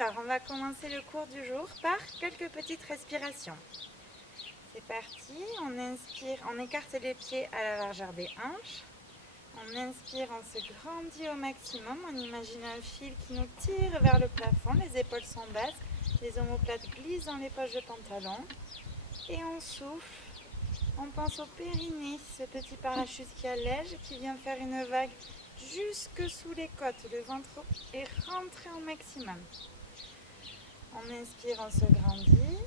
Alors, on va commencer le cours du jour par quelques petites respirations. C'est parti, on inspire, on écarte les pieds à la largeur des hanches. On inspire, on se grandit au maximum. On imagine un fil qui nous tire vers le plafond. Les épaules sont basses, les omoplates glissent dans les poches de pantalon. Et on souffle. On pense au périnée, ce petit parachute qui allège, qui vient faire une vague jusque sous les côtes. Le ventre est rentré au maximum. On inspire, on se grandit.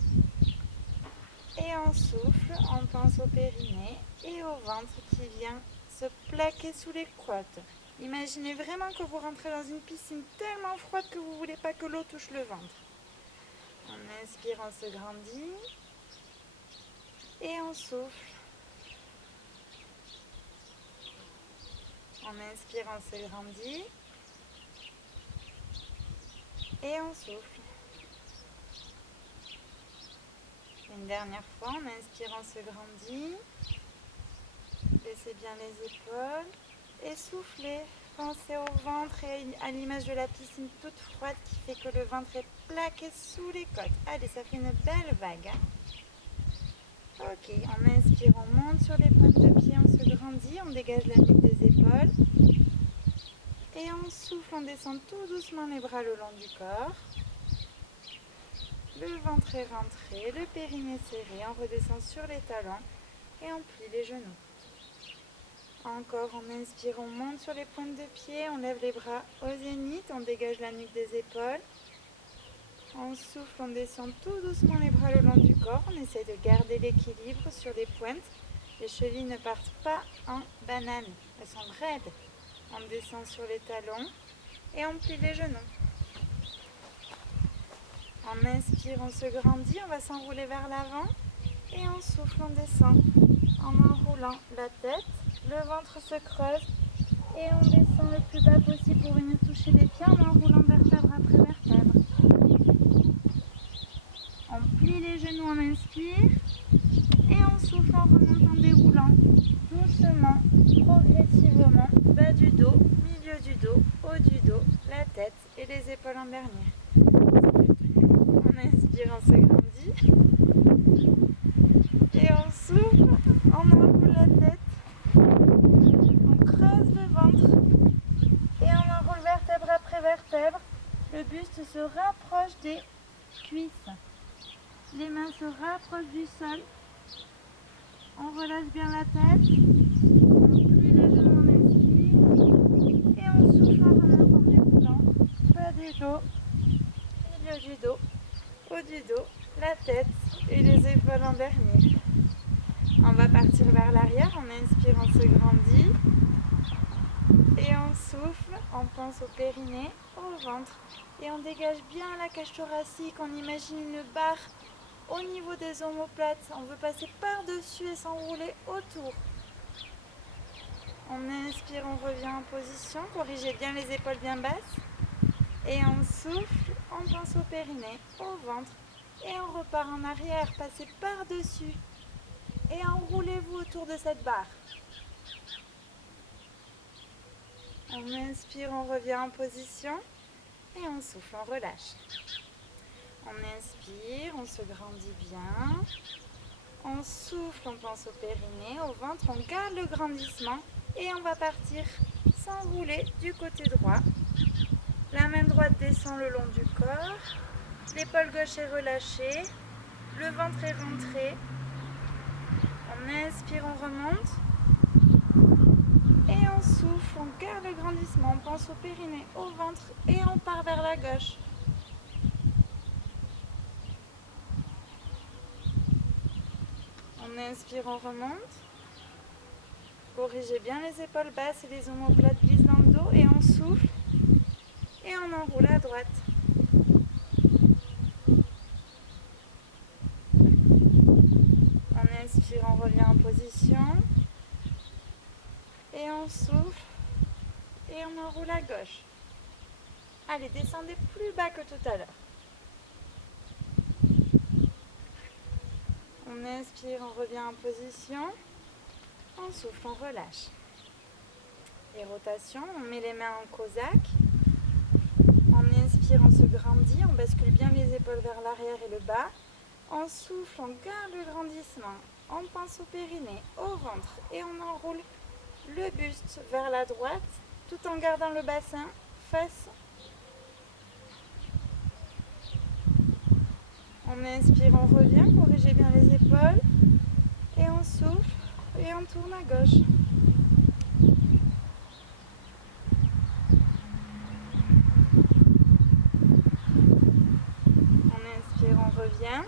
Et on souffle, on pense au périnée et au ventre qui vient se plaquer sous les côtes. Imaginez vraiment que vous rentrez dans une piscine tellement froide que vous ne voulez pas que l'eau touche le ventre. On inspire, on se grandit. Et on souffle. On inspire, on se grandit. Et on souffle. Une dernière fois, on inspire, on se grandit. Laissez bien les épaules. Et soufflez. Pensez au ventre et à l'image de la piscine toute froide qui fait que le ventre est plaqué sous les côtes. Allez, ça fait une belle vague. Ok, on inspire, on monte sur les pointes de pied, on se grandit, on dégage la nuque des épaules. Et on souffle, on descend tout doucement les bras le long du corps. Le ventre est rentré, le périnée serré, on redescend sur les talons et on plie les genoux. Encore, on inspire, on monte sur les pointes de pied, on lève les bras au zénith, on dégage la nuque des épaules. On souffle, on descend tout doucement les bras le long du corps. On essaie de garder l'équilibre sur les pointes. Les chevilles ne partent pas en banane, elles sont raides. On descend sur les talons et on plie les genoux. On inspire, on se grandit, on va s'enrouler vers l'avant. Et on souffle, on descend en enroulant la tête. Le ventre se creuse et on descend le plus bas possible pour venir toucher les pieds en enroulant vertèbre après vertèbre. On plie les genoux, on inspire et on souffle en remontant, déroulant doucement, progressivement, bas du dos, milieu du dos, haut du dos, la tête et les épaules en dernier. On inspire, on se grandit et on souffle, on enroule la tête, on creuse le ventre et on enroule vertèbre après vertèbre. Le buste se rapproche des cuisses. Les mains se rapprochent du sol. On relâche bien la tête. On plie les genoux, on inspire. Et on souffle en remontant en déroulant. Bas du dos, milieu du dos, haut du dos, la tête et les épaules en dernier. On va partir vers l'arrière. On inspire, on se grandit. Et on souffle, on pense au périnée, au ventre. Et on dégage bien la cage thoracique. On imagine une barre au niveau des omoplates, on veut passer par-dessus et s'enrouler autour. On inspire, on revient en position, corrigez bien les épaules bien basses. Et on souffle, on pense au périnée, au ventre. Et on repart en arrière, passez par-dessus. Et enroulez-vous autour de cette barre. On inspire, on revient en position. Et on souffle, on relâche. On inspire, on se grandit bien. On souffle, on pense au périnée, au ventre. On garde le grandissement et on va partir s'enrouler du côté droit. La main droite descend le long du corps. L'épaule gauche est relâchée. Le ventre est rentré. On inspire, on remonte. Et on souffle, on garde le grandissement. On pense au périnée, au ventre et on part vers la gauche. On inspire, on remonte. Corrigez bien les épaules basses et les omoplates glissent dans le dos. Et on souffle. Et on enroule à droite. On inspire, on revient en position. Et on souffle. Et on enroule à gauche. Allez, descendez plus bas que tout à l'heure. On inspire, on revient en position. On souffle, on relâche. Les rotations, on met les mains en cosaque. On inspire, on se grandit, on baisse bascule bien les épaules vers l'arrière et le bas. On souffle, on garde le grandissement. On pense au périnée, au ventre et on enroule le buste vers la droite tout en gardant le bassin face. On inspire, on revient, corrigez bien les épaules et on souffle et on tourne à gauche. On inspire, on revient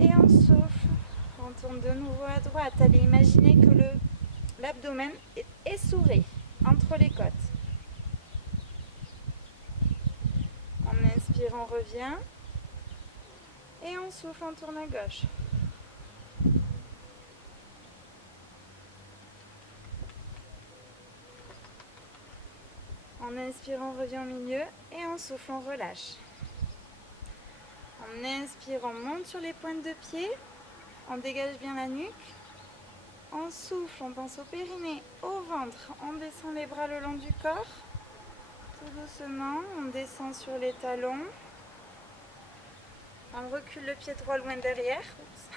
et on souffle. On tourne de nouveau à droite. Allez, imaginez que l'abdomen est essouré entre les côtes. On inspire, on revient. Et on souffle, on tourne à gauche. On inspire, on revient au milieu. Et on souffle, on relâche. On inspire, on monte sur les pointes de pied. On dégage bien la nuque. On souffle, on pense au périnée, au ventre. On descend les bras le long du corps. Tout doucement, on descend sur les talons. On recule le pied droit loin derrière. Oups.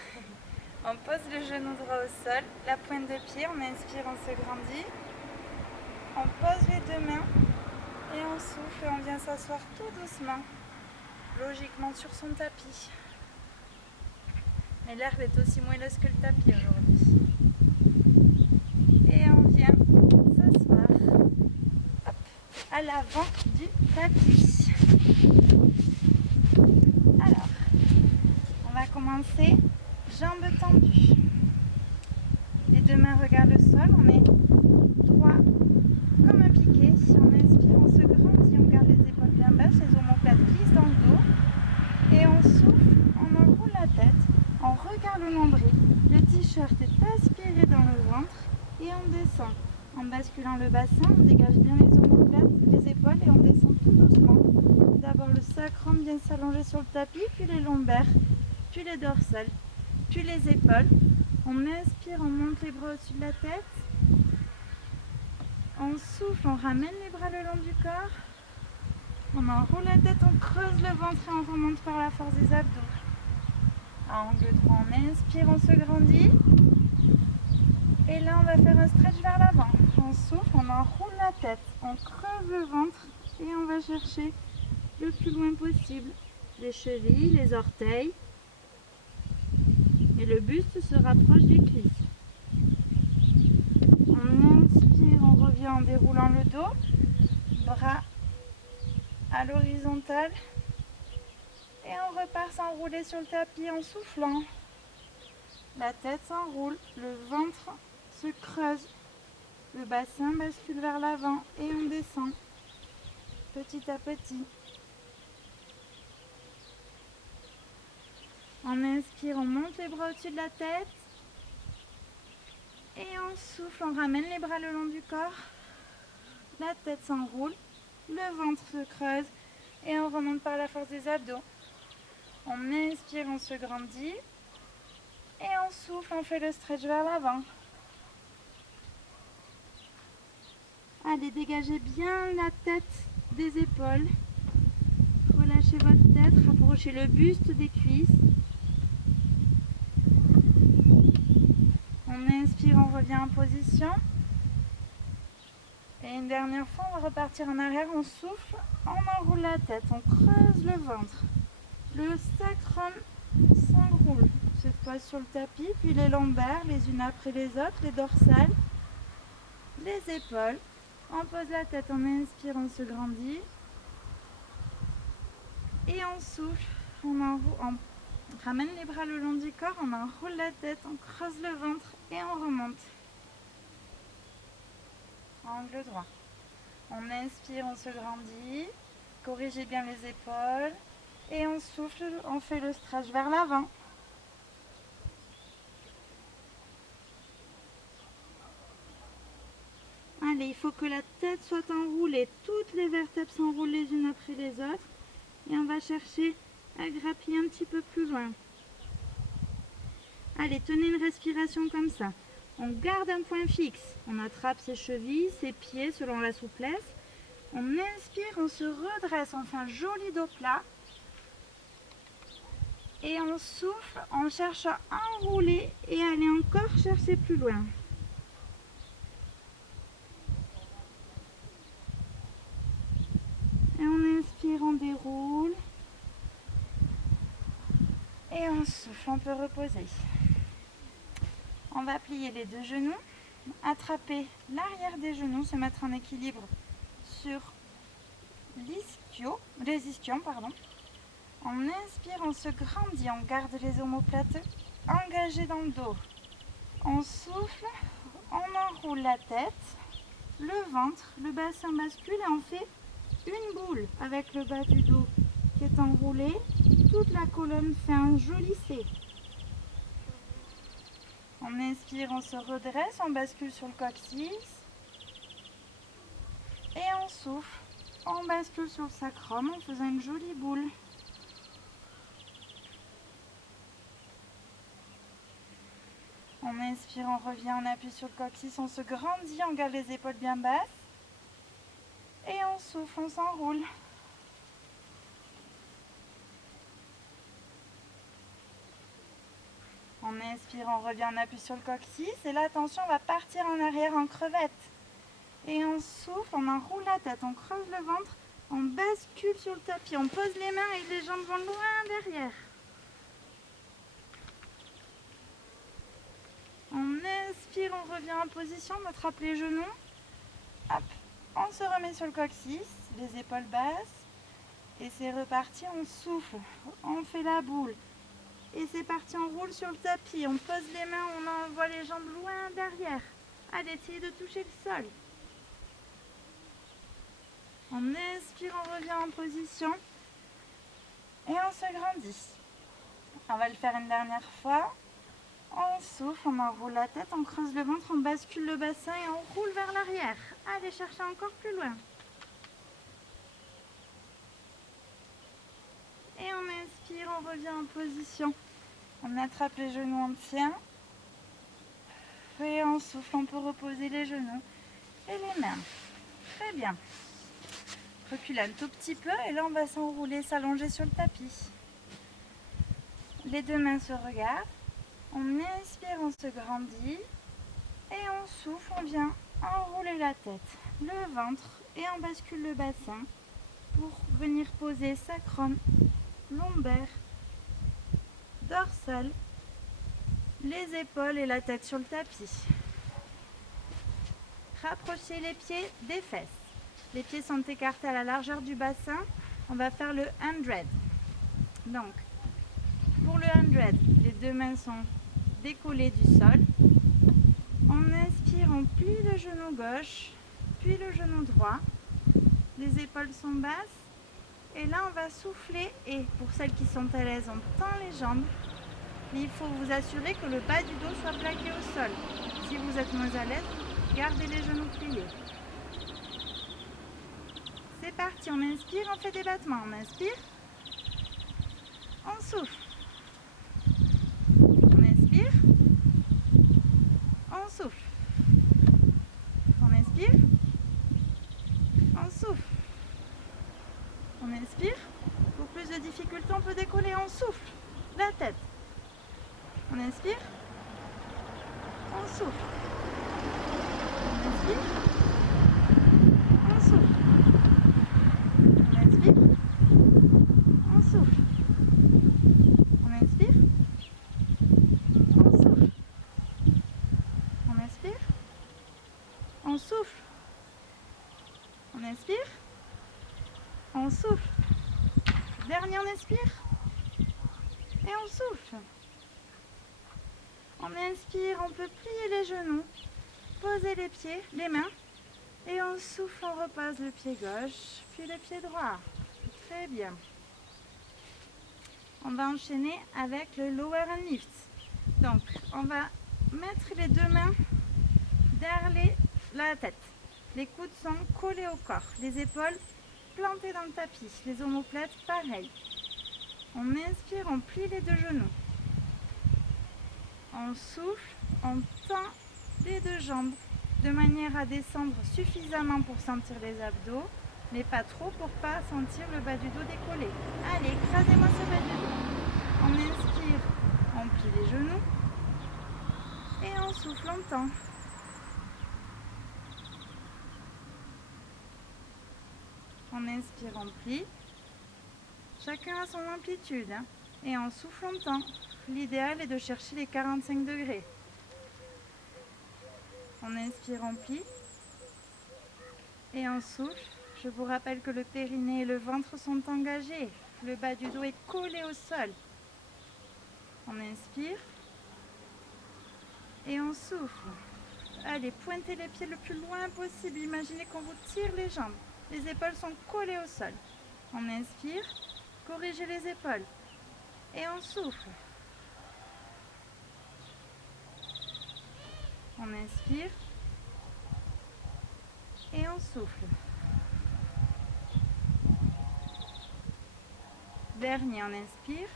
On pose le genou droit au sol, la pointe de pied, on inspire, on se grandit. On pose les deux mains et on souffle et on vient s'asseoir tout doucement, logiquement sur son tapis. Mais l'herbe est aussi moelleuse que le tapis aujourd'hui. Et on vient s'asseoir à l'avant du tapis. Alors, on va commencer jambes tendues. Les deux mains regardent le sol, on est droit comme un piqué. Si on inspire, on se grandit, on garde les épaules bien basses, les omoplates glissent dans le dos. Et on souffle, on enroule la tête, on regarde le nombril. Le t-shirt est aspiré dans le ventre et on descend. En basculant le bassin, on dégage bien les omoplates, les épaules et on descend tout doucement. D'abord le sacrum bien s'allonger sur le tapis, puis les lombaires, puis les dorsales, puis les épaules. On inspire, on monte les bras au-dessus de la tête. On souffle, on ramène les bras le long du corps. On enroule la tête, on creuse le ventre et on remonte par la force des abdos. À angle droit, on inspire, on se grandit. Et là, on va faire un stretch vers l'avant. On souffle, on enroule la tête, on creuse le ventre et on va chercher le plus loin possible les chevilles, les orteils. Et le buste se rapproche des cuisses. On inspire, on revient en déroulant le dos. Bras à l'horizontale. Et on repart s'enrouler sur le tapis en soufflant. La tête s'enroule, le ventre se creuse. Le bassin bascule vers l'avant et on descend petit à petit. On inspire, on monte les bras au-dessus de la tête. Et on souffle, on ramène les bras le long du corps. La tête s'enroule, le ventre se creuse et on remonte par la force des abdos. On inspire, on se grandit. Et on souffle, on fait le stretch vers l'avant. Allez, dégagez bien la tête des épaules. Relâchez votre tête, rapprochez le buste des cuisses. On inspire, on revient en position. Et une dernière fois, on va repartir en arrière, on souffle, on enroule la tête, on creuse le ventre. Le sacrum s'enroule, se pose sur le tapis, puis les lombaires, les unes après les autres, les dorsales, les épaules. On pose la tête, on inspire, on se grandit. Et on souffle, on ramène les bras le long du corps, on enroule la tête, on creuse le ventre et on remonte. Angle droit. On inspire, on se grandit. Corrigez bien les épaules. Et on souffle, on fait le stretch vers l'avant. Allez, il faut que la tête soit enroulée. Toutes les vertèbres s'enroulent les unes après les autres. Et on va chercher à grappiller un petit peu plus loin. Allez, tenez une respiration comme ça. On garde un point fixe. On attrape ses chevilles, ses pieds selon la souplesse. On inspire, on se redresse, on fait un joli dos plat. Et on souffle, on cherche à enrouler et aller encore chercher plus loin. Et on inspire, on déroule. Et on souffle, on peut reposer. On va plier les deux genoux, attraper l'arrière des genoux, se mettre en équilibre sur les ischions. On inspire, on se grandit, on garde les omoplates engagées dans le dos. On souffle, on enroule la tête, le ventre, le bassin bascule et on fait une boule avec le bas du dos qui est enroulé. Toute la colonne fait un joli C. On inspire, on se redresse, on bascule sur le coccyx. Et on souffle, on bascule sur le sacrum en faisant une jolie boule. On inspire, on revient, on appuie sur le coccyx, on se grandit, on garde les épaules bien basses. Et on souffle, on s'enroule. On inspire, on revient, on appuie sur le coccyx. Et là, attention, on va partir en arrière en crevette. Et on souffle, on enroule la tête, on creuse le ventre, on bascule sur le tapis. On pose les mains et les jambes vont loin derrière. On inspire, on revient en position, on attrape les genoux. Hop, on se remet sur le coccyx, les épaules basses. Et c'est reparti, on souffle, on fait la boule. Et c'est parti, on roule sur le tapis, on pose les mains, on envoie les jambes loin derrière. Allez, essayez de toucher le sol. On inspire, on revient en position. Et on se grandit. On va le faire une dernière fois. On souffle, on enroule la tête, on creuse le ventre, on bascule le bassin et on roule vers l'arrière. Allez chercher encore plus loin. Et on inspire, on revient en position. On attrape les genoux, on tient. Et on souffle, on peut reposer les genoux et les mains. Très bien. Recule un tout petit peu et là on va s'enrouler, s'allonger sur le tapis. Les deux mains se regardent. On inspire, on se grandit. Et on souffle, on vient enrouler la tête, le ventre et on bascule le bassin pour venir poser sacrum, lombaire, dorsal, les épaules et la tête sur le tapis. Rapprochez les pieds des fesses. Les pieds sont écartés à la largeur du bassin. On va faire le 100. Donc, pour le 100, les deux mains sont décollées du sol. On inspire, on plie le genou gauche, puis le genou droit. Les épaules sont basses. Et là, on va souffler. Et pour celles qui sont à l'aise, on tend les jambes. Mais il faut vous assurer que le bas du dos soit plaqué au sol. Si vous êtes moins à l'aise, gardez les genoux pliés. C'est parti, on inspire, on fait des battements. On inspire, on souffle. On inspire, on souffle. On inspire, on souffle. On inspire. Pour plus de difficultés, on peut décoller. On souffle la tête. On inspire, on souffle. On inspire, on souffle. On inspire, on souffle. On inspire, on souffle. On inspire, on souffle. On inspire, on souffle. Dernier, on inspire et on souffle. On inspire, on peut plier les genoux, poser les pieds, les mains. Et on souffle, on repasse le pied gauche, puis le pied droit. Très bien. On va enchaîner avec le lower and lift. Donc, on va mettre les deux mains derrière la tête. Les coudes sont collés au corps. Les épaules plantées dans le tapis. Les omoplates, pareil. On inspire, on plie les deux genoux. On souffle, on tend les deux jambes de manière à descendre suffisamment pour sentir les abdos. mais pas trop pour pas sentir le bas du dos décollé. Allez, écrasez-moi ce bas du dos. On inspire, on plie les genoux et on souffle longtemps. On inspire, on plie. Chacun a son amplitude et on souffle longtemps. L'idéal est de chercher les 45 degrés. On inspire, on plie et on souffle. Je vous rappelle que le périnée et le ventre sont engagés. Le bas du dos est collé au sol. On inspire et on souffle. Allez, pointez les pieds le plus loin possible. Imaginez qu'on vous tire les jambes. Les épaules sont collées au sol. On inspire, corrigez les épaules et on souffle. On inspire et on souffle. Dernier, on inspire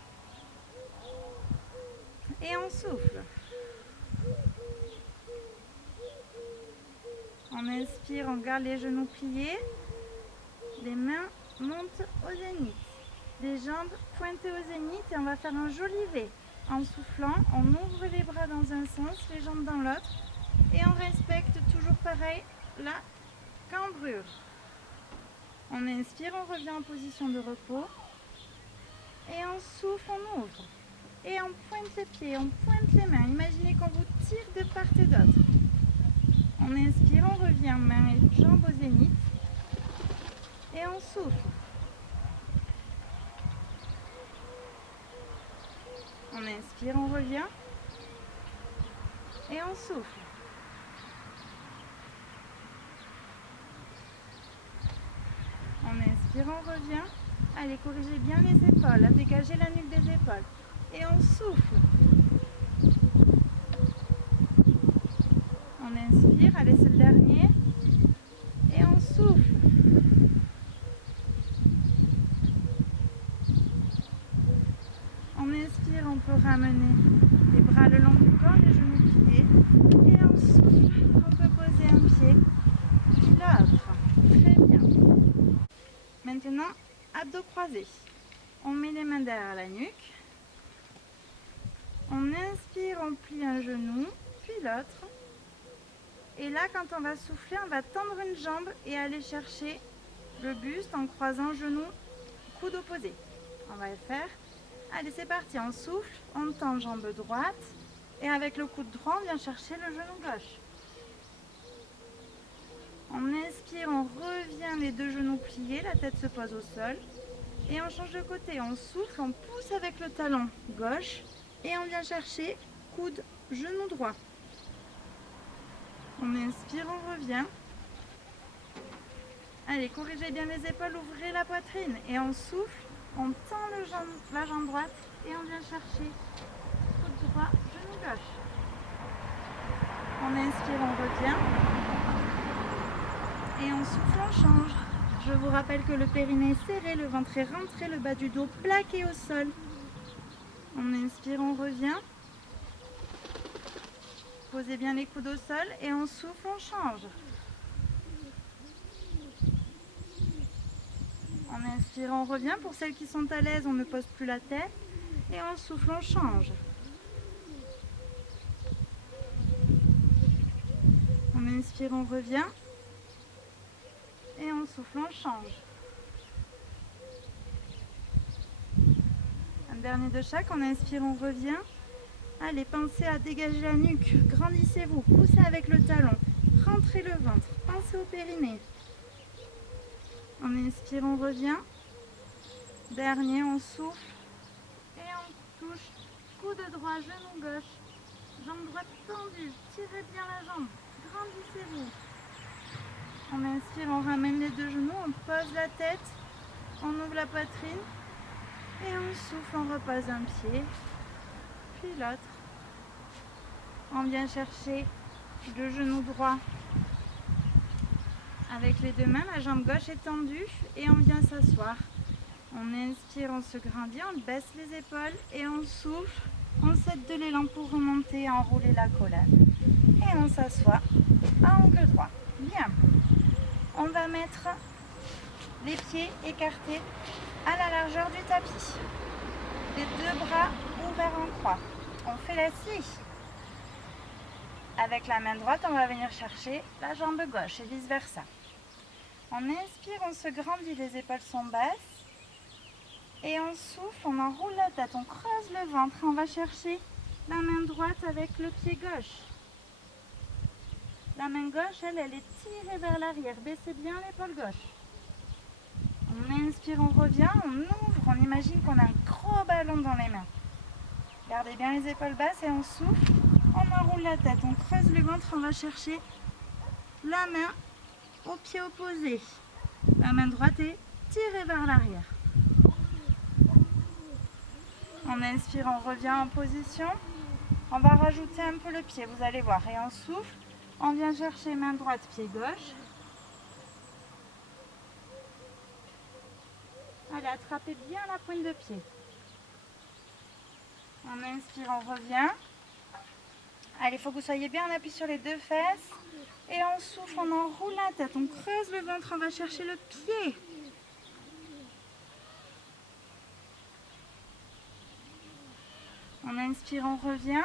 et on souffle. On inspire, on garde les genoux pliés, les mains montent au zénith, les jambes pointées au zénith et on va faire un joli V. En soufflant, on ouvre les bras dans un sens, les jambes dans l'autre et on respecte toujours pareil la cambrure. On inspire, on revient en position de repos et on souffle, on ouvre. Et on pointe les pieds, on pointe les mains. Imaginez qu'on vous tire de part et d'autre. On inspire, on revient mains et jambes au zénith et on souffle. On inspire, on revient et on souffle. On inspire, on revient. Allez, corrigez bien les épaules, dégagez la nuque des épaules et on souffle. On inspire, allez, c'est le dernier et on souffle. On inspire, on peut ramener les bras le long du corps, les genoux pliés et on souffle. On peut poser un pied puis l'autre. Très bien. Maintenant, abdos croisés. On met les mains derrière la nuque. On inspire, on plie un genou, puis l'autre. Et là, quand on va souffler, on va tendre une jambe et aller chercher le buste en croisant genou, coude opposé. On va le faire. Allez, c'est parti. On souffle, on tend jambe droite. Et avec le coude droit, on vient chercher le genou gauche. On inspire, on revient les deux genoux pliés, la tête se pose au sol. Et on change de côté. On souffle, on pousse avec le talon gauche. Et on vient chercher coude, genou droit. On inspire, on revient. Allez, corrigez bien les épaules, ouvrez la poitrine. Et on souffle, on tend la jambe droite et on vient chercher coude droit, genou gauche. On inspire, on revient. Et on souffle, on change. Je vous rappelle que le périnée est serré, le ventre est rentré, le bas du dos plaqué au sol. On inspire, on revient. Posez bien les coudes au sol et on souffle, on change. On inspire, on revient. Pour celles qui sont à l'aise, on ne pose plus la tête. Et on souffle, on change. On inspire, on revient. Et on souffle, on change. Un dernier de chaque. On inspire, on revient. Allez, pensez à dégager la nuque. Grandissez-vous. Poussez avec le talon. Rentrez le ventre. Pensez au périnée. On inspire, on revient. Dernier, on souffle. Et on touche. Coude droit, genou gauche. Jambe droite tendue. Tirez bien la jambe. Grandissez-vous. On inspire, on ramène les deux genoux. On pose la tête. On ouvre la poitrine. Et on souffle, on repose un pied. Puis l'autre. On vient chercher le genou droit avec les deux mains, la jambe gauche est tendue et on vient s'asseoir. On inspire, on se grandit, on baisse les épaules et on souffle. On cède de l'élan pour remonter, enrouler la colonne. Et on s'assoit à angle droit. Bien. On va mettre les pieds écartés à la largeur du tapis. Les deux bras ouverts en croix. On fait la scie. Avec la main droite, on va venir chercher la jambe gauche et vice versa. On inspire, on se grandit, les épaules sont basses. Et on souffle, on enroule la tête, on creuse le ventre. On va chercher la main droite avec le pied gauche. La main gauche, elle est tirée vers l'arrière. Baissez bien l'épaule gauche. On inspire, on revient, on ouvre, on imagine qu'on a un gros ballon dans les mains. Gardez bien les épaules basses et on souffle. On enroule la tête, on creuse le ventre, on va chercher la main au pied opposé. La main droite est tirée vers l'arrière. On inspire, on revient en position. On va rajouter un peu le pied, vous allez voir. Et on souffle, on vient chercher main droite, pied gauche. Allez, attrapez bien la pointe de pied. On inspire, on revient. Allez, il faut que vous soyez bien en appui sur les deux fesses. Et on souffle, on enroule la tête, on creuse le ventre, on va chercher le pied. On inspire, on revient.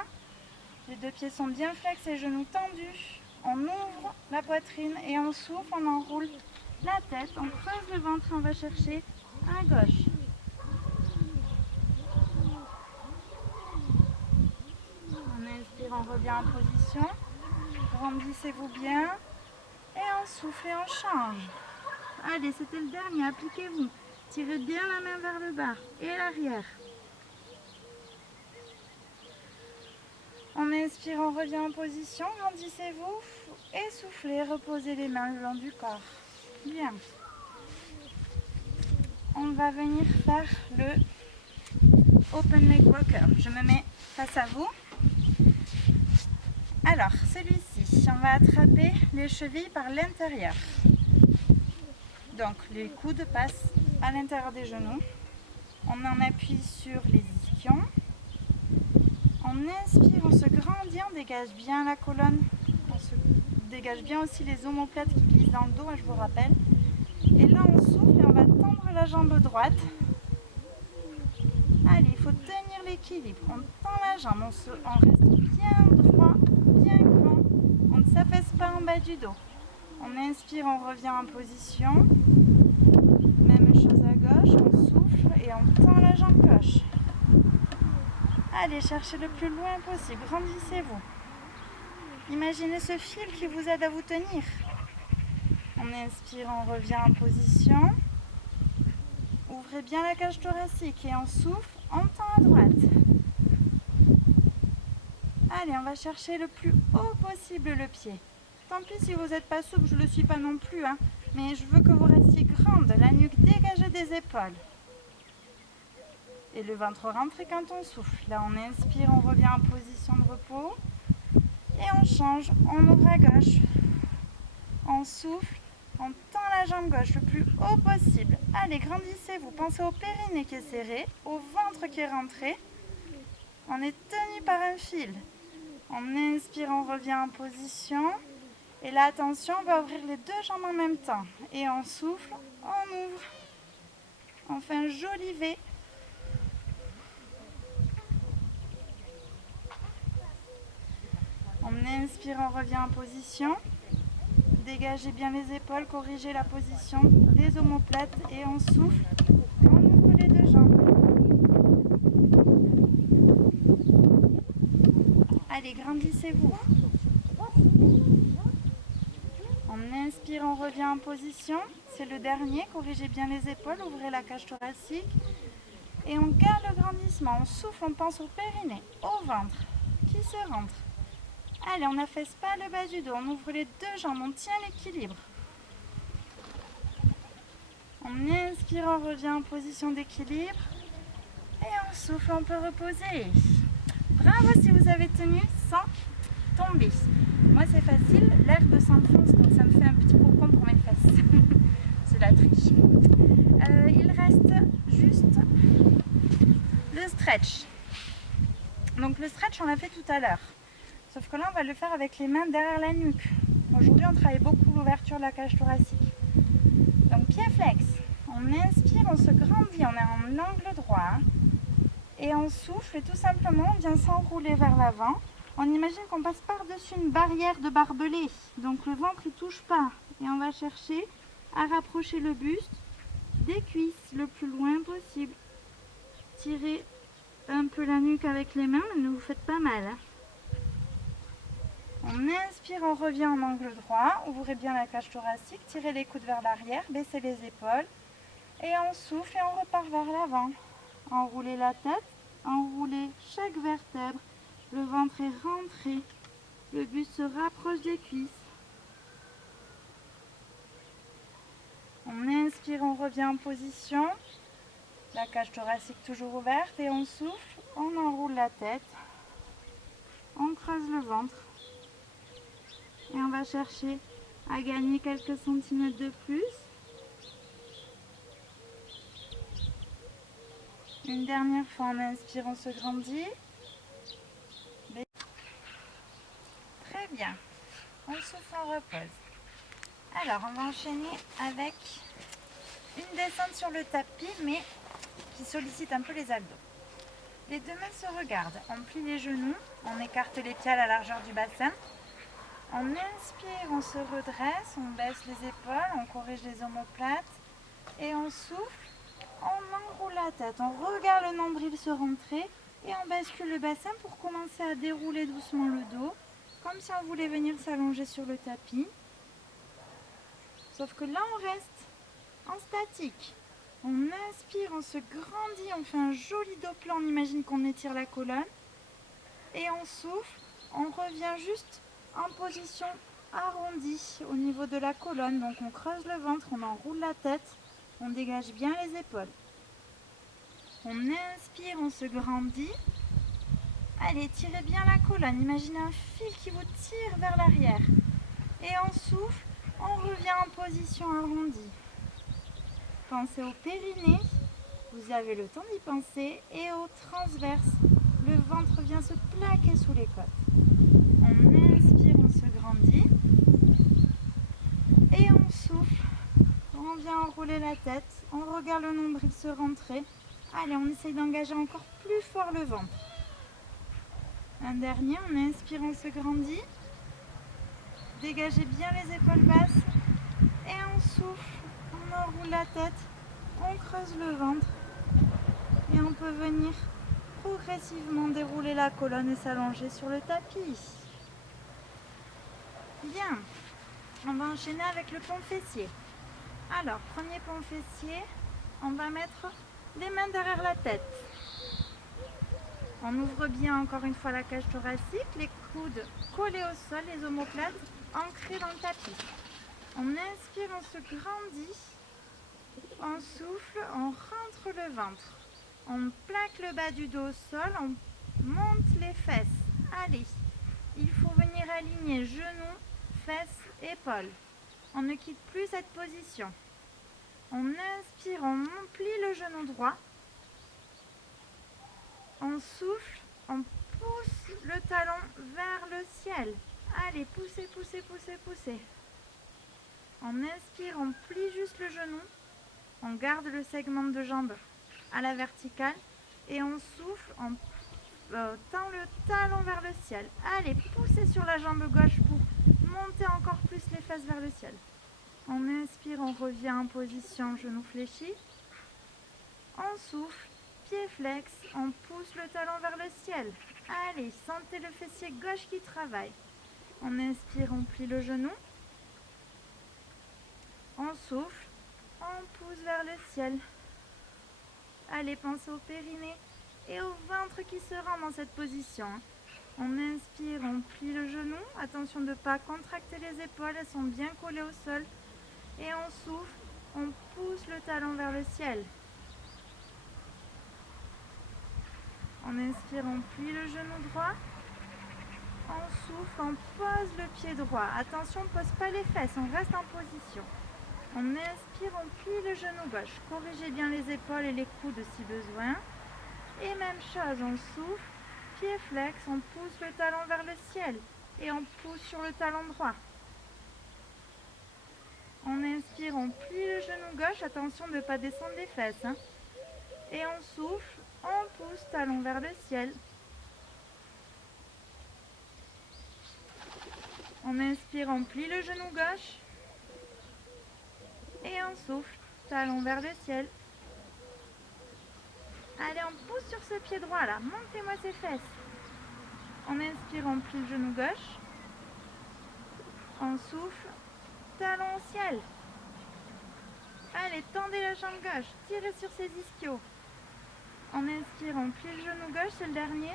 Les deux pieds sont bien flexés, genoux tendus. On ouvre la poitrine et on souffle, on enroule la tête, on creuse le ventre, on va chercher à gauche. On inspire, on revient en position. Grandissez-vous bien. Et on souffle et on change. Allez, c'était le dernier, appliquez-vous. Tirez bien la main vers le bas et l'arrière. On inspire, on revient en position, grandissez-vous et soufflez, reposez les mains le long du corps. Bien. On va venir faire le Open Leg Walker. Je me mets face à vous. Alors, celui-ci, on va attraper les chevilles par l'intérieur. Donc, les coudes passent à l'intérieur des genoux. On en appuie sur les ischions. On inspire, on se grandit, on dégage bien la colonne. On se dégage bien aussi les omoplates qui glissent dans le dos, je vous rappelle. Et là, on souffle et on va tendre la jambe droite. Allez, il faut tenir l'équilibre. On tend la jambe, on reste bien droit, bien grand. On ne s'affaisse pas en bas du dos. On inspire, on revient en position. Même chose à gauche, on souffle et on tend la jambe gauche. Allez, cherchez le plus loin possible, grandissez-vous. Imaginez ce fil qui vous aide à vous tenir. On inspire, on revient en position. Ouvrez bien la cage thoracique et on souffle, on tend à droite. Allez, on va chercher le plus haut possible le pied. Tant pis si vous n'êtes pas souple, je ne le suis pas non plus, hein, mais je veux que vous restiez grande, la nuque dégagée des épaules. Et le ventre rentré quand on souffle. Là, on inspire, on revient en position de repos. Et on change, on ouvre à gauche. On souffle, on tend la jambe gauche le plus haut possible. Allez, grandissez-vous. Pensez au périnée qui est serré, au ventre qui est rentré. On est tenu par un fil. On inspire, on revient en position. Et là, attention, on va ouvrir les deux jambes en même temps. Et on souffle, on ouvre. On fait un joli V. On inspire, on revient en position. Dégagez bien les épaules, corrigez la position des omoplates et on souffle. Et on ouvre les deux jambes. Allez, grandissez-vous. On inspire, on revient en position. C'est le dernier, corrigez bien les épaules, ouvrez la cage thoracique. Et on garde le grandissement. On souffle, on pense au périnée, au ventre qui se rentre. Allez, on n'affaisse pas le bas du dos, on ouvre les deux jambes, on tient l'équilibre. On inspire, on revient en position d'équilibre. Et on souffle, on peut reposer. Bravo si vous avez tenu sans tomber. Moi c'est facile, l'herbe s'enfonce, donc ça me fait un petit cocon pour mes fesses. C'est la triche. Il reste juste le stretch. Donc le stretch, on l'a fait tout à l'heure. Sauf que là, on va le faire avec les mains derrière la nuque. Aujourd'hui, on travaille beaucoup l'ouverture de la cage thoracique. Donc, pied flex. On inspire, on se grandit, on est en angle droit. Et on souffle et tout simplement on vient s'enrouler vers l'avant. On imagine qu'on passe par-dessus une barrière de barbelé. Donc le ventre il touche pas. Et on va chercher à rapprocher le buste des cuisses le plus loin possible. Tirez un peu la nuque avec les mains, mais ne vous faites pas mal. On inspire, on revient en angle droit. Ouvrez bien la cage thoracique, tirez les coudes vers l'arrière, baissez les épaules. Et on souffle et on repart vers l'avant. Enroulez la tête, enroulez chaque vertèbre. Le ventre est rentré. Le buste se rapproche des cuisses. On inspire, on revient en position. La cage thoracique toujours ouverte et on souffle, on enroule la tête. On creuse le ventre. Et on va chercher à gagner quelques centimètres de plus. Une dernière fois, on inspire, on se grandit. Très bien. On souffle, on repose. Alors, on va enchaîner avec une descente sur le tapis, mais qui sollicite un peu les abdos. Les deux mains se regardent. On plie les genoux, on écarte les pieds à la largeur du bassin. On inspire, on se redresse, on baisse les épaules, on corrige les omoplates. Et on souffle, on enroule la tête. On regarde le nombril se rentrer et on bascule le bassin pour commencer à dérouler doucement le dos, comme si on voulait venir s'allonger sur le tapis. Sauf que là, on reste en statique. On inspire, on se grandit, on fait un joli dos plat, on imagine qu'on étire la colonne. Et on souffle, on revient juste en position arrondie au niveau de la colonne. Donc on creuse le ventre, on enroule la tête, on dégage bien les épaules. On inspire, on se grandit. Allez, tirez bien la colonne, imaginez un fil qui vous tire vers l'arrière. Et on souffle, on revient en position arrondie. Pensez au périnée, vous avez le temps d'y penser, et au transverse. Le ventre vient se plaquer sous les côtes. On inspire, on se grandit. Et on souffle. On vient enrouler la tête. On regarde le nombril se rentrer. Allez, on essaye d'engager encore plus fort le ventre. Un dernier, on inspire, on se grandit. Dégagez bien les épaules basses. Et on souffle. On enroule la tête. On creuse le ventre. Et on peut venir progressivement dérouler la colonne et s'allonger sur le tapis. Bien, on va enchaîner avec le pont fessier. Alors, premier pont fessier, on va mettre les mains derrière la tête. On ouvre bien encore une fois la cage thoracique, les coudes collés au sol, les omoplates ancrées dans le tapis. On inspire, on se grandit, on souffle, on rentre le ventre. On plaque le bas du dos au sol, on monte les fesses. Allez, il faut venir aligner genoux, fesses, épaules. On ne quitte plus cette position. On inspire, on plie le genou droit. On souffle, on pousse le talon vers le ciel. Allez, poussez, poussez, poussez, poussez. On inspire, on plie juste le genou. On garde le segment de jambe à la verticale. Et on souffle, on tend le talon vers le ciel. Allez, poussez sur la jambe gauche pour monter encore plus les fesses vers le ciel. On inspire, on revient en position genou fléchi. On souffle, pied flex, on pousse le talon vers le ciel. Allez, sentez le fessier gauche qui travaille. On inspire, on plie le genou. On souffle, on pousse vers le ciel. Allez, pensez au périnée et au ventre qui se rend dans cette position. On inspire, on plie le genou. Attention de ne pas contracter les épaules, elles sont bien collées au sol. Et on souffle, on pousse le talon vers le ciel. On inspire, on plie le genou droit. On souffle, on pose le pied droit. Attention, on ne pose pas les fesses, on reste en position. On inspire, on plie le genou gauche. Corrigez bien les épaules et les coudes si besoin. Et même chose, on souffle, pied flex, on pousse le talon vers le ciel. Et on pousse sur le talon droit. On inspire, on plie le genou gauche, attention de ne pas descendre les fesses. Hein. Et on souffle, on pousse, talon vers le ciel. On inspire, on plie le genou gauche. Et on souffle, talon vers le ciel. Allez, on pousse sur ce pied droit là, montez-moi ces fesses. On inspire, on plie le genou gauche. On souffle, talon au ciel. Allez, tendez la jambe gauche, tirez sur ces ischios. On inspire, on plie le genou gauche, c'est le dernier.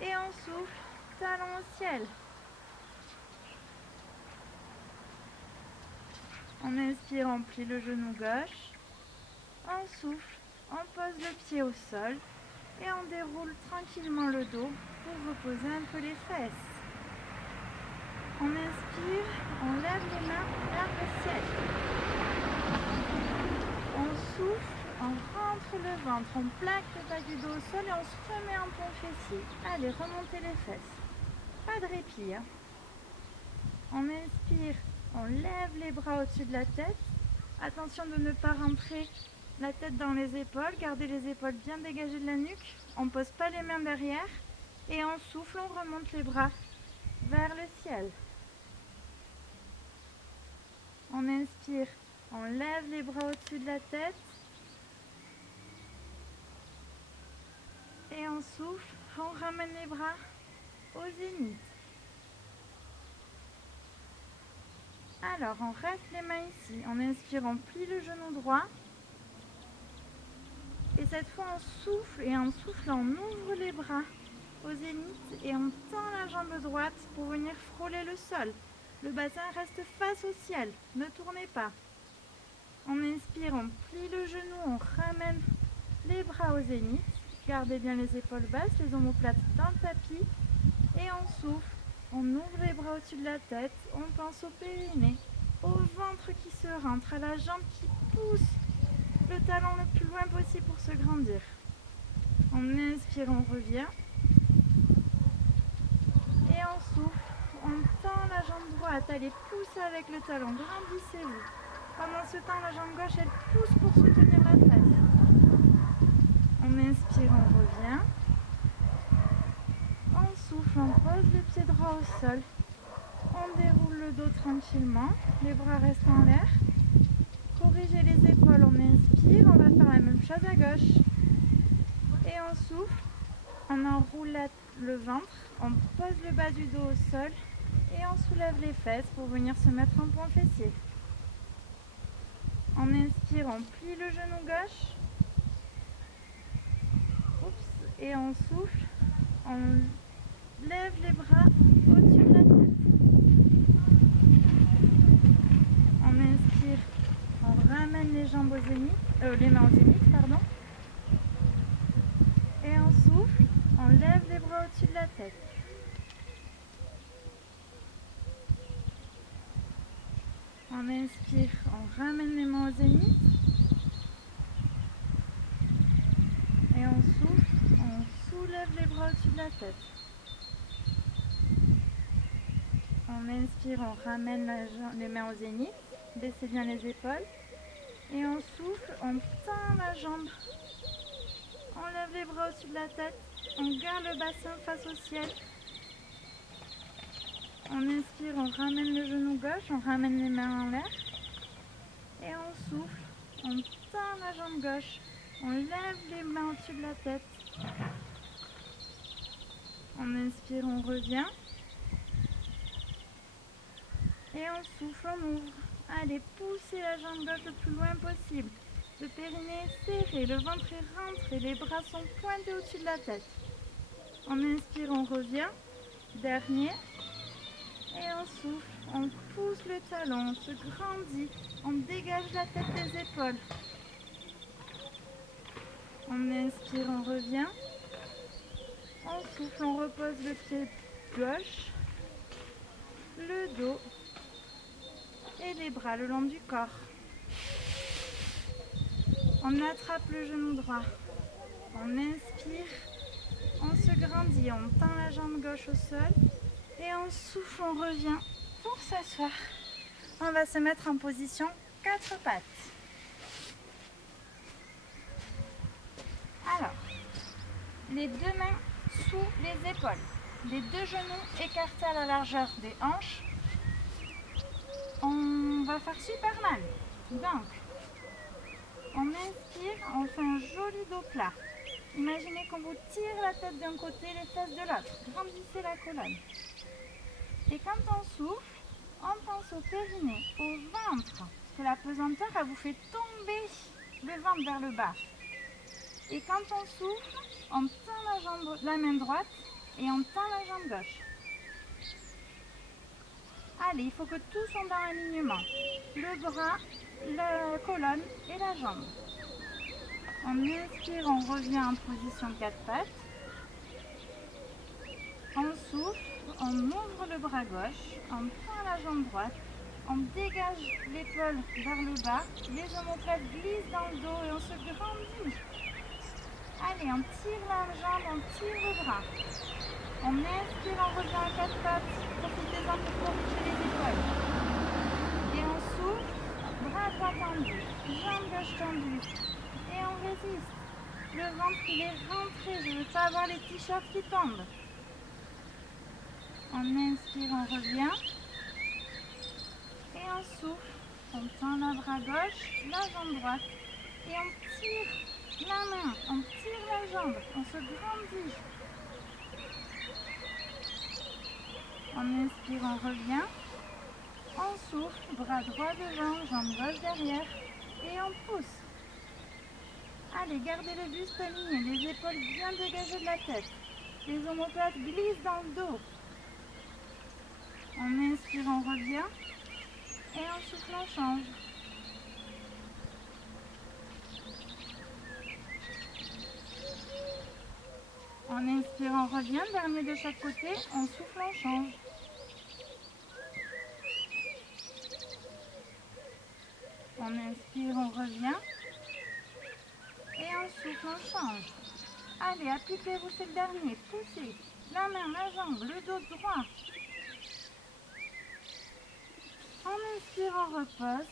Et on souffle, talon au ciel. On inspire, on plie le genou gauche. On souffle, on pose le pied au sol. Et on déroule tranquillement le dos pour reposer un peu les fesses. On inspire, on lève les mains vers le ciel. On souffle, on rentre le ventre, on plaque le bas du dos au sol et on se remet en pont fessier. Allez, remontez les fesses. Pas de répit. Hein. On inspire, on lève les bras au-dessus de la tête. Attention de ne pas rentrer la tête dans les épaules. Gardez les épaules bien dégagées de la nuque. On ne pose pas les mains derrière. Et on souffle, on remonte les bras vers le ciel. On inspire, on lève les bras au-dessus de la tête. Et on souffle, on ramène les bras au zénith. Alors, on reste les mains ici. On inspire, on plie le genou droit. Et cette fois, on souffle. Et en soufflant, on ouvre les bras au zénith. Et on tend la jambe droite pour venir frôler le sol. Le bassin reste face au ciel. Ne tournez pas. On inspire, on plie le genou. On ramène les bras au zénith. Gardez bien les épaules basses, les omoplates dans le tapis. Et on souffle. On ouvre les bras au-dessus de la tête, on pense au périnée, au ventre qui se rentre, à la jambe qui pousse le talon le plus loin possible pour se grandir. On inspire, on revient. Et on souffle, on tend la jambe droite, allez, poussez avec le talon, grandissez-vous. Pendant ce temps, la jambe gauche, elle pousse pour soutenir la fesse. On inspire, on revient. On souffle, on pose le pied droit au sol. On déroule le dos tranquillement. Les bras restent en l'air. Corrigez les épaules, on inspire. On va faire la même chose à gauche. Et on souffle. On enroule le ventre. On pose le bas du dos au sol. Et on soulève les fesses pour venir se mettre en point fessier. On inspire, on plie le genou gauche. Oups. Et on souffle. On lève les bras au-dessus de la tête. On inspire, on ramène les jambes au zénith, les mains au zénith, pardon. Et on souffle, on lève les bras au-dessus de la tête. On inspire, on ramène les mains au zénith. Et on souffle, on soulève les bras au-dessus de la tête. On inspire, on ramène les mains au zénith, baissez bien les épaules. Et on souffle, on tend la jambe. On lève les bras au-dessus de la tête. On garde le bassin face au ciel. On inspire, on ramène le genou gauche, on ramène les mains en l'air. Et on souffle, on tend la jambe gauche. On lève les mains au-dessus de la tête. On inspire, on revient. Et on souffle, on ouvre. Allez, poussez la jambe gauche le plus loin possible. Le périnée est serré, le ventre est rentré, les bras sont pointés au-dessus de la tête. On inspire, on revient. Dernier. Et on souffle, on pousse le talon, on se grandit, on dégage la tête des épaules. On inspire, on revient. On souffle, on repose le pied gauche, le dos et les bras le long du corps. On attrape le genou droit. On inspire, on se grandit, on tend la jambe gauche au sol et on souffle, on revient pour s'asseoir. On va se mettre en position 4 pattes. Alors, les deux mains sous les épaules, les deux genoux écartés à la largeur des hanches. On va faire super mal. Donc, on inspire, on fait un joli dos plat. Imaginez qu'on vous tire la tête d'un côté, les fesses de l'autre. Grandissez la colonne. Et quand on souffle, on pense au périnée, au ventre. Parce que la pesanteur, elle vous fait tomber le ventre vers le bas. Et quand on souffle, on tend la main droite et on tend la jambe gauche. Allez, il faut que tout soit dans l'alignement. Le bras, la colonne et la jambe. On inspire, on revient en position 4 pattes. On souffle, on ouvre le bras gauche, on tend la jambe droite, on dégage l'épaule vers le bas, les omoplates glissent dans le dos et on se grandit. Allez, on tire la jambe, on tire le bras. On inspire, on revient à 4 pattes, profitez-en pour corriger les épaules. Et on souffle, bras droit tendu, jambe gauche tendue. Et on résiste. Le ventre il est rentré, je ne veux pas avoir les t-shirts qui tombent. On inspire, on revient. Et on souffle, on tend le bras gauche, la jambe droite. Et on tire la main, on tire la jambe, on se grandit. On inspire, on revient. On souffle, bras droit devant, jambe gauche derrière. Et on pousse. Allez, gardez le buste aligné, les épaules bien dégagées de la tête. Les omoplates glissent dans le dos. On inspire, on revient. Et on souffle, on change. On inspire, on revient. Dernier de chaque côté. On souffle, on change. On inspire, on revient. Et on souffle, on change. Allez, appliquez-vous, c'est le dernier. Poussez. La main, la jambe, le dos droit. On inspire, on repose.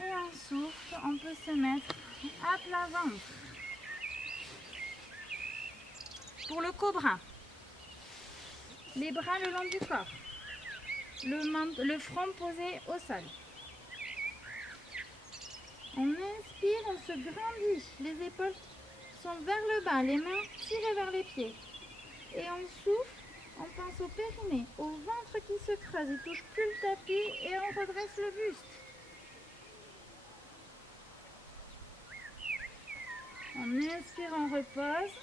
Et on souffle, on peut se mettre à plat ventre. Pour le cobra, les bras le long du corps, le front posé au sol. On inspire, on se grandit, les épaules sont vers le bas, les mains tirées vers les pieds. Et on souffle, on pense au périnée, au ventre qui se creuse, il touche plus le tapis et on redresse le buste. On inspire, on repose.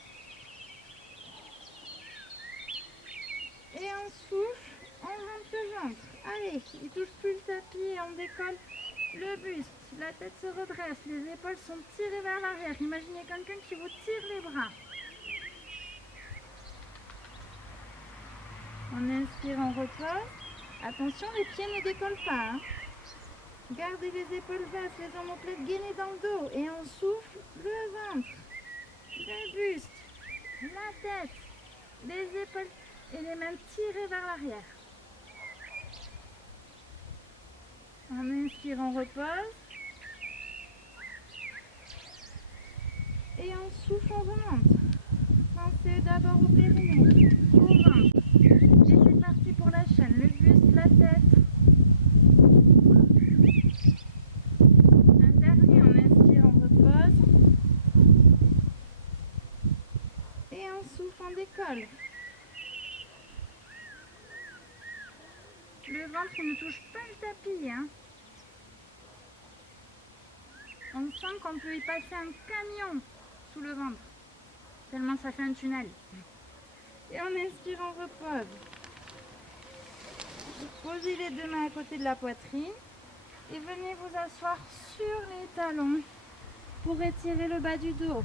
Et on souffle, on rentre le ventre. Allez, il touche plus le tapis et on décolle le buste. La tête se redresse, les épaules sont tirées vers l'arrière. Imaginez quelqu'un qui vous tire les bras. On inspire, on repose. Attention, les pieds ne décollent pas. Hein. Gardez les épaules basses, les omoplates gainées dans le dos. Et on souffle le ventre, le buste, la tête, les épaules et les mains tirées vers l'arrière. On inspire, on repose. Et on souffle, on remonte. Pensez d'abord au périnée, au ventre. Et c'est parti pour la chaîne, le buste, la tête. Un dernier, on inspire, on repose. Et on souffle, on décolle. Le ventre ne touche pas le tapis. Hein. On sent qu'on peut y passer un camion sous le ventre, tellement ça fait un tunnel. Et on inspire, on repose. Posez les deux mains à côté de la poitrine et venez vous asseoir sur les talons pour étirer le bas du dos.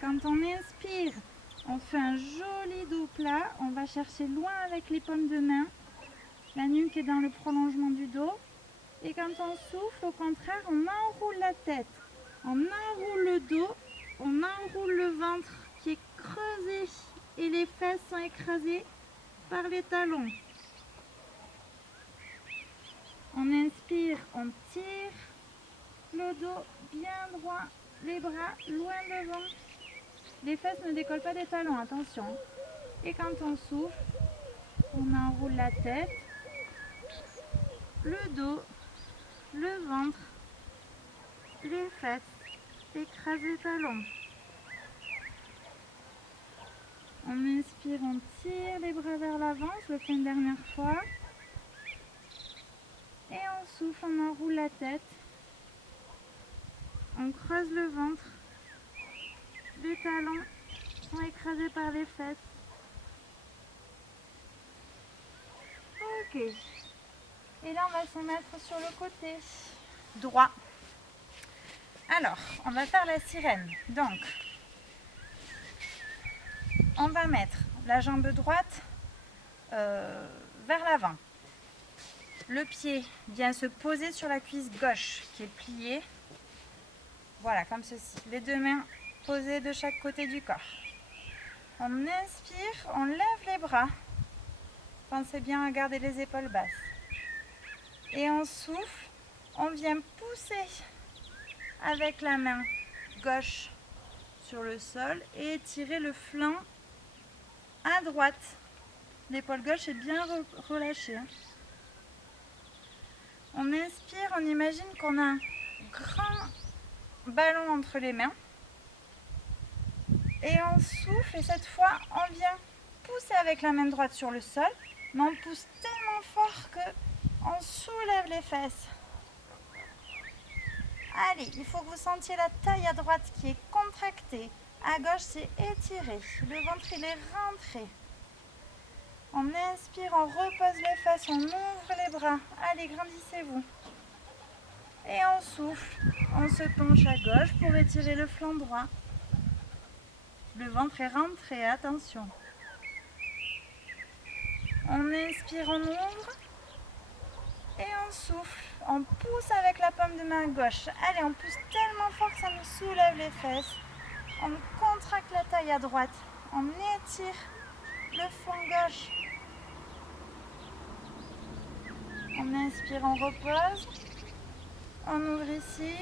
Quand on inspire, on fait un joli dos plat. On va chercher loin avec les paumes de main. La nuque est dans le prolongement du dos. Et quand on souffle, au contraire, on enroule la tête. On enroule le dos. On enroule le ventre qui est creusé et les fesses sont écrasées. par les talons. On inspire, on tire le dos bien droit, les bras loin devant. Les fesses ne décollent pas des talons, attention. Et quand on souffle, on enroule la tête, le dos, le ventre, les fesses, écrase les talons. On inspire, on tire les bras vers l'avant, je le fais une dernière fois. Et on souffle, on enroule la tête. On creuse le ventre. Les talons sont écrasés par les fesses. Ok. Et là, on va se mettre sur le côté droit. Alors, on va faire la sirène. Donc, on va mettre la jambe droite vers l'avant. Le pied vient se poser sur la cuisse gauche qui est pliée. Voilà, comme ceci. Les deux mains posées de chaque côté du corps. On inspire, on lève les bras. Pensez bien à garder les épaules basses. Et on souffle, on vient pousser avec la main gauche sur le sol et étirer le flanc à droite. L'épaule gauche est bien relâchée. On inspire, on imagine qu'on a un grand ballon entre les mains. Et on souffle et cette fois on vient pousser avec la main droite sur le sol, mais on pousse tellement fort qu'on soulève les fesses. Allez, il faut que vous sentiez la taille à droite qui est contractée, à gauche c'est étiré, le ventre il est rentré. On inspire, on repose les fesses, on ouvre les bras. Allez, grandissez-vous. Et on souffle, on se penche à gauche pour étirer le flanc droit. Le ventre est rentré, attention. On inspire, on ouvre. Et on souffle, on pousse avec la paume de main gauche. Allez, on pousse tellement fort que ça nous soulève les fesses. On contracte la taille à droite. On étire le flanc gauche. On inspire, on repose. On ouvre ici.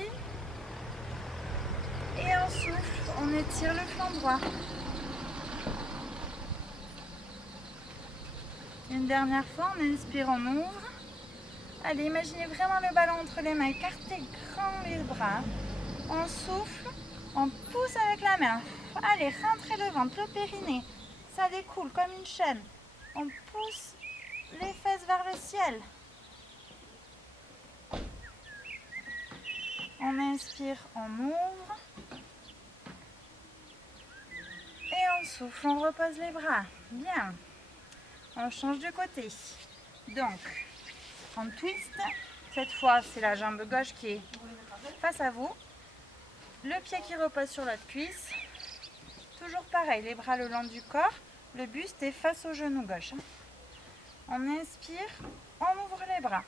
Et on souffle, on étire le flanc droit. Une dernière fois, on inspire, on ouvre. Allez, imaginez vraiment le ballon entre les mains. Écartez grand les bras. On souffle, on pousse avec la main. Allez, rentrez le ventre, le périnée. Ça découle comme une chaîne. On pousse les fesses vers le ciel. On inspire, on ouvre. Et on souffle, on repose les bras. Bien. On change de côté. Donc, on twist. Cette fois, c'est la jambe gauche qui est face à vous. Le pied qui repose sur l'autre cuisse. Toujours pareil, les bras le long du corps. Le buste est face au genou gauche. On inspire, on ouvre les bras.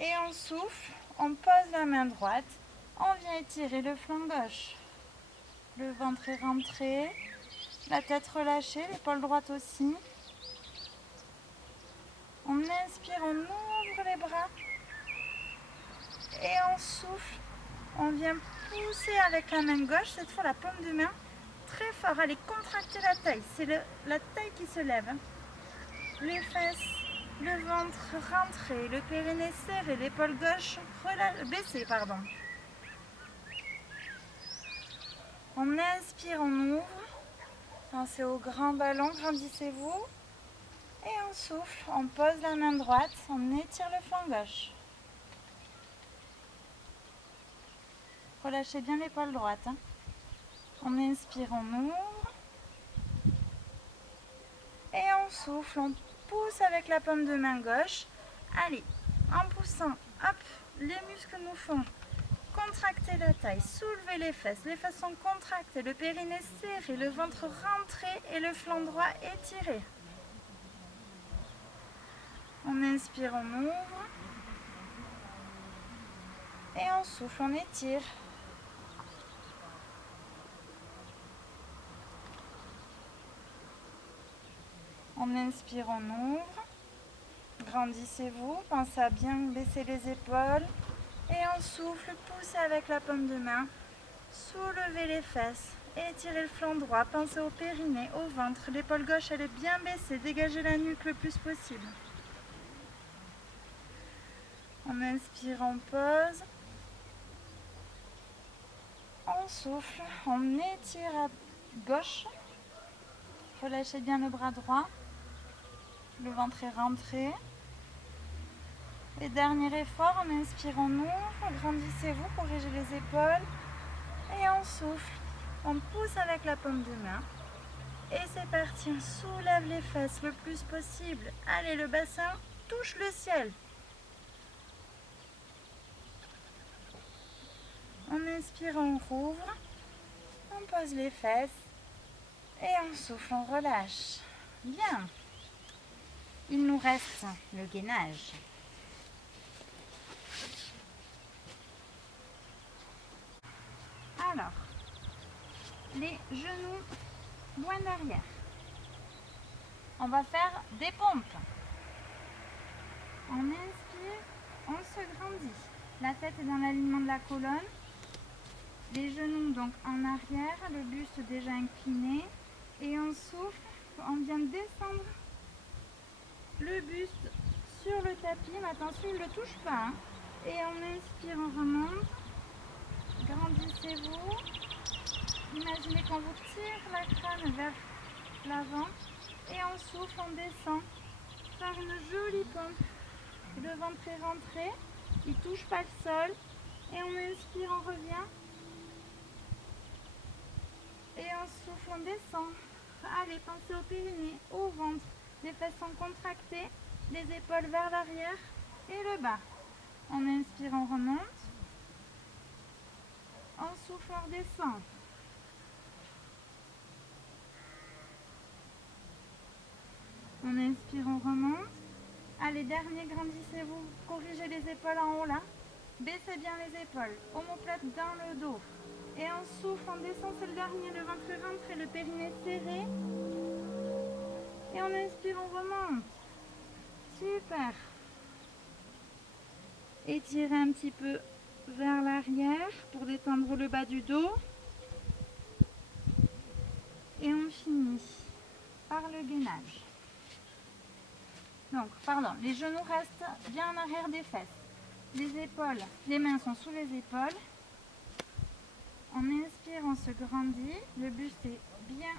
Et on souffle, on pose la main droite. On vient étirer le flanc gauche. Le ventre est rentré. La tête relâchée, l'épaule droite aussi. On inspire, on ouvre les bras. Et on souffle. On vient pousser avec la main gauche, cette fois la paume de main, très fort. Allez, contractez la taille. C'est la taille qui se lève. Les fesses, le ventre rentré, le périnée serré, l'épaule gauche baissée, pardon. On inspire, on ouvre. Pensez au grand ballon, grandissez-vous. Et on souffle, on pose la main droite, on étire le flanc gauche. Relâchez bien l'épaule droite. On inspire, on ouvre. Et on souffle, on pousse avec la paume de main gauche. Allez, en poussant, hop, les muscles nous font contracter la taille, soulever les fesses sont contractées, le périnée serré, le ventre rentré et le flanc droit étiré. On inspire, on ouvre. Et on souffle, on étire. On inspire, on ouvre. Grandissez-vous, pensez à bien baisser les épaules. Et on souffle, poussez avec la paume de main. Soulevez les fesses. Étirez le flanc droit, pensez au périnée, au ventre. L'épaule gauche, elle est bien baissée. Dégagez la nuque le plus possible. On inspire, on pose. On souffle, on étire à gauche. Relâchez bien le bras droit. Le ventre est rentré. Et dernier effort, on inspire, on ouvre. Grandissez-vous, corrigez les épaules. Et on souffle. On pousse avec la paume de main. Et c'est parti, on soulève les fesses le plus possible. Allez, le bassin touche le ciel. On inspire, on rouvre. On pose les fesses. Et on souffle, on relâche. Bien. Il nous reste le gainage. Alors, les genoux loin derrière. On va faire des pompes. On inspire, on se grandit. La tête est dans l'alignement de la colonne. Les genoux donc en arrière, le buste déjà incliné. Et on souffle, on vient descendre le buste sur le tapis. Mais attention, il ne le touche pas. Hein. Et on inspire, on remonte. Grandissez-vous. Imaginez qu'on vous tire la crâne vers l'avant. Et on souffle, on descend. Faire une jolie pompe. Le ventre est rentré. Il ne touche pas le sol. Et on inspire, on revient. Et on souffle, on descend. Allez, pensez au périnée, au ventre. Les fesses sont contractées. Les épaules vers l'arrière. Et le bas. On inspire, on remonte. On souffle, on redescend. On inspire, on remonte. Allez, dernier, grandissez-vous. Corrigez les épaules en haut là. Baissez bien les épaules. Omoplate dans le dos. Et on souffle, on descend, c'est le dernier. Le ventre est rentré, le périnée serré. Et on inspire, on remonte. Super. Étirez un petit peu vers l'arrière pour détendre le bas du dos. Et on finit par le gainage. Donc, pardon, les genoux restent bien en arrière des fesses. Les épaules, les mains sont sous les épaules. On inspire, on se grandit. Le buste est bien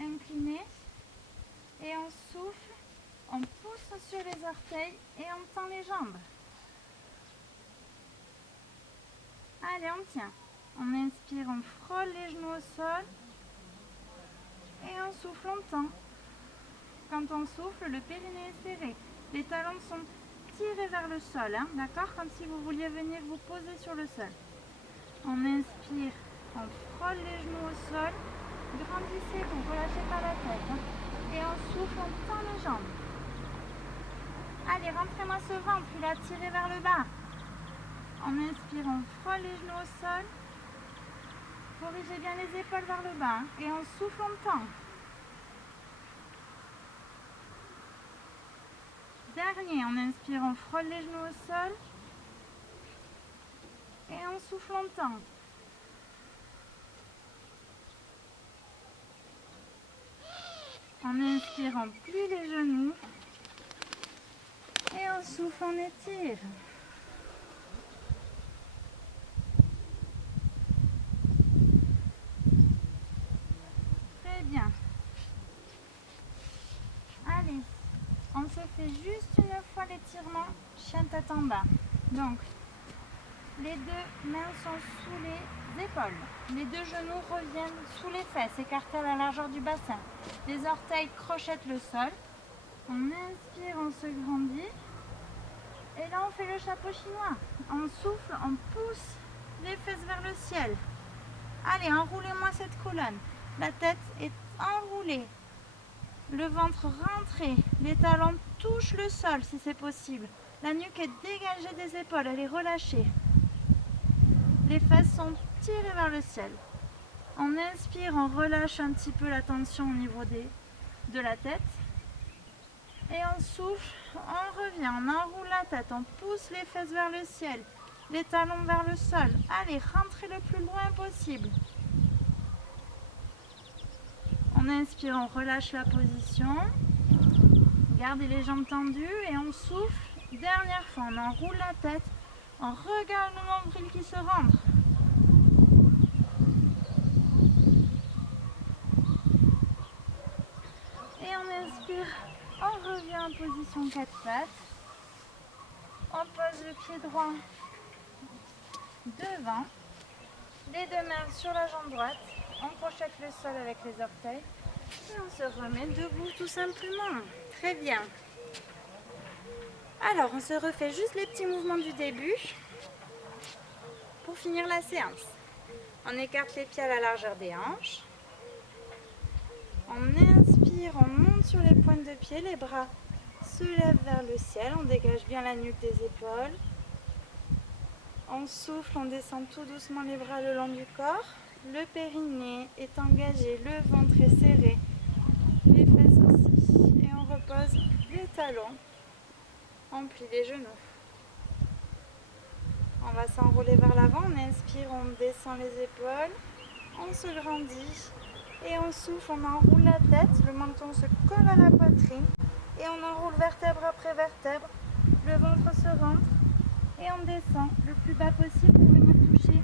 incliné. Et on souffle, on pousse sur les orteils et on tend les jambes. Allez, on tient. On inspire, on frôle les genoux au sol. Et on souffle, on tend. Quand on souffle, le périnée est serré. Les talons sont tirés vers le sol, hein, d'accord? Comme si vous vouliez venir vous poser sur le sol. On inspire, on frôle les genoux au sol. Grandissez-vous, ne relâchez pas la tête. Hein. Et on souffle, on tend les jambes. Allez, rentrez-moi ce ventre, il a tiré vers le bas. On inspire, on frôle les genoux au sol. Corrigez bien les épaules vers le bas. Hein, et on souffle, on tend. Dernier, on inspire, on frôle les genoux au sol. Et on souffle, on tend. On inspire, on plie les genoux. Et on souffle, on étire. Très bien. Allez, on se fait juste une fois l'étirement, chien tête en bas. Donc, les deux mains sont sous les épaules. Les deux genoux reviennent sous les fesses, écartés à la largeur du bassin. Les orteils crochettent le sol. On inspire, on se grandit. Et là, on fait le chapeau chinois. On souffle, on pousse les fesses vers le ciel. Allez, enroulez-moi cette colonne. La tête est enroulée. Le ventre rentré. Les talons touchent le sol si c'est possible. La nuque est dégagée des épaules, elle est relâchée. Les fesses sont tirées vers le ciel. On inspire, on relâche un petit peu la tension au niveau de la tête. Et on souffle, on revient, on enroule la tête, on pousse les fesses vers le ciel, les talons vers le sol. Allez, rentrez le plus loin possible. On inspire, on relâche la position. Gardez les jambes tendues et on souffle. Dernière fois, on enroule la tête, on regarde le nombril qui se rentre. Et on inspire, on revient en position 4 pattes. On pose le pied droit devant, les deux mains sur la jambe droite. On crochette le sol avec les orteils et on se remet debout tout simplement. Très bien. Alors, on se refait juste les petits mouvements du début pour finir la séance. On écarte les pieds à la largeur des hanches. On inspire, on monte sur les pointes de pied, les bras se lèvent vers le ciel, on dégage bien la nuque des épaules. On souffle, on descend tout doucement les bras le long du corps. Le périnée est engagé, le ventre est serré, les fesses aussi. Et on repose les talons, on plie les genoux. On va s'enrouler vers l'avant, on inspire, on descend les épaules, on se grandit. Et on souffle, on enroule la tête, le menton se colle à la poitrine. Et on enroule vertèbre après vertèbre, le ventre se rentre. Et on descend le plus bas possible pour venir toucher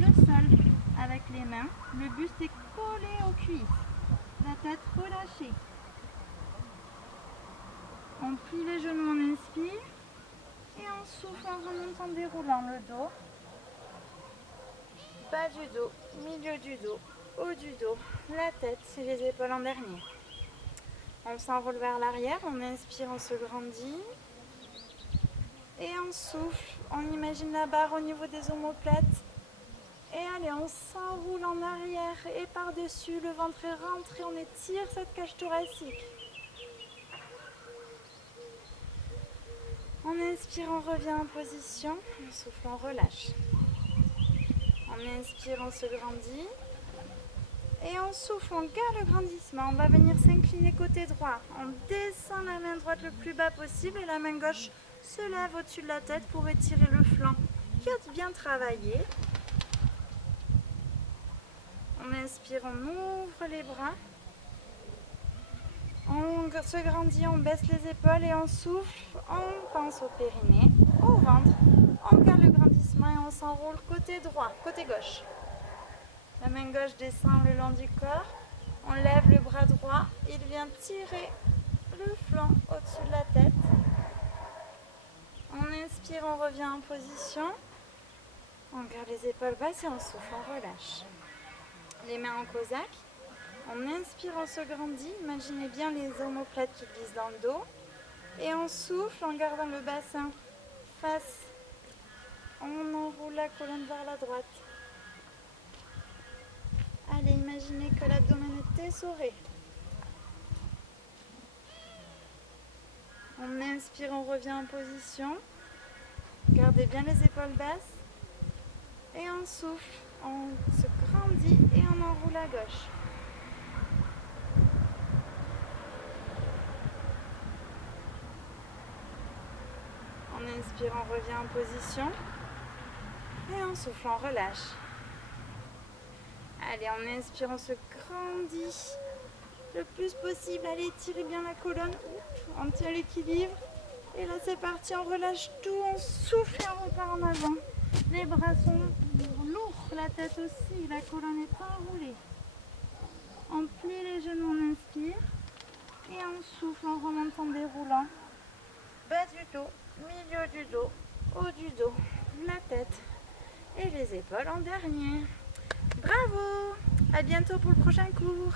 le sol avec les mains. Le buste est collé aux cuisses, la tête relâchée. On plie les genoux, on inspire. Et on souffle en remontant, en déroulant le dos. Bas du dos, milieu du dos, haut du dos, la tête et les épaules en dernier. On s'enroule vers l'arrière, on inspire, on se grandit. Et on souffle, on imagine la barre au niveau des omoplates. Et allez, on s'enroule en arrière et par-dessus, le ventre est rentré, on étire cette cage thoracique. On inspire, on revient en position, on souffle, on relâche. On inspire, on se grandit. Et on souffle, on garde le grandissement. On va venir s'incliner côté droit. On descend la main droite le plus bas possible et la main gauche se lève au-dessus de la tête pour étirer le flanc qui a bien travaillé. On inspire, on ouvre les bras. On se grandit, on baisse les épaules et on souffle. On pense au périnée, au ventre. On garde le grandissement et on s'enroule côté droit, côté gauche. La main gauche descend le long du corps. On lève le bras droit. Il vient tirer le flanc au-dessus de la tête. On inspire, on revient en position. On garde les épaules basses et on souffle, on relâche. Les mains en cosaque. On inspire, on se grandit. Imaginez bien les omoplates qui glissent dans le dos. Et on souffle en gardant le bassin face. On enroule la colonne vers la droite. Allez, imaginez que l'abdomen est essoré. On inspire, on revient en position. Gardez bien les épaules basses. Et on souffle, on se grandit et on enroule à gauche. On inspire, on revient en position. Et on souffle, on relâche. Allez, on inspire, on se grandit le plus possible. Allez, tirez bien la colonne. On tient l'équilibre. Et là, c'est parti. On relâche tout. On souffle et on repart en avant. Les bras sont lourds. La tête aussi. La colonne est enroulée. On plie les genoux, on inspire. Et on souffle en remontant, en déroulant. Bas du dos, milieu du dos, haut du dos, la tête et les épaules en dernier. Bravo! À bientôt pour le prochain cours.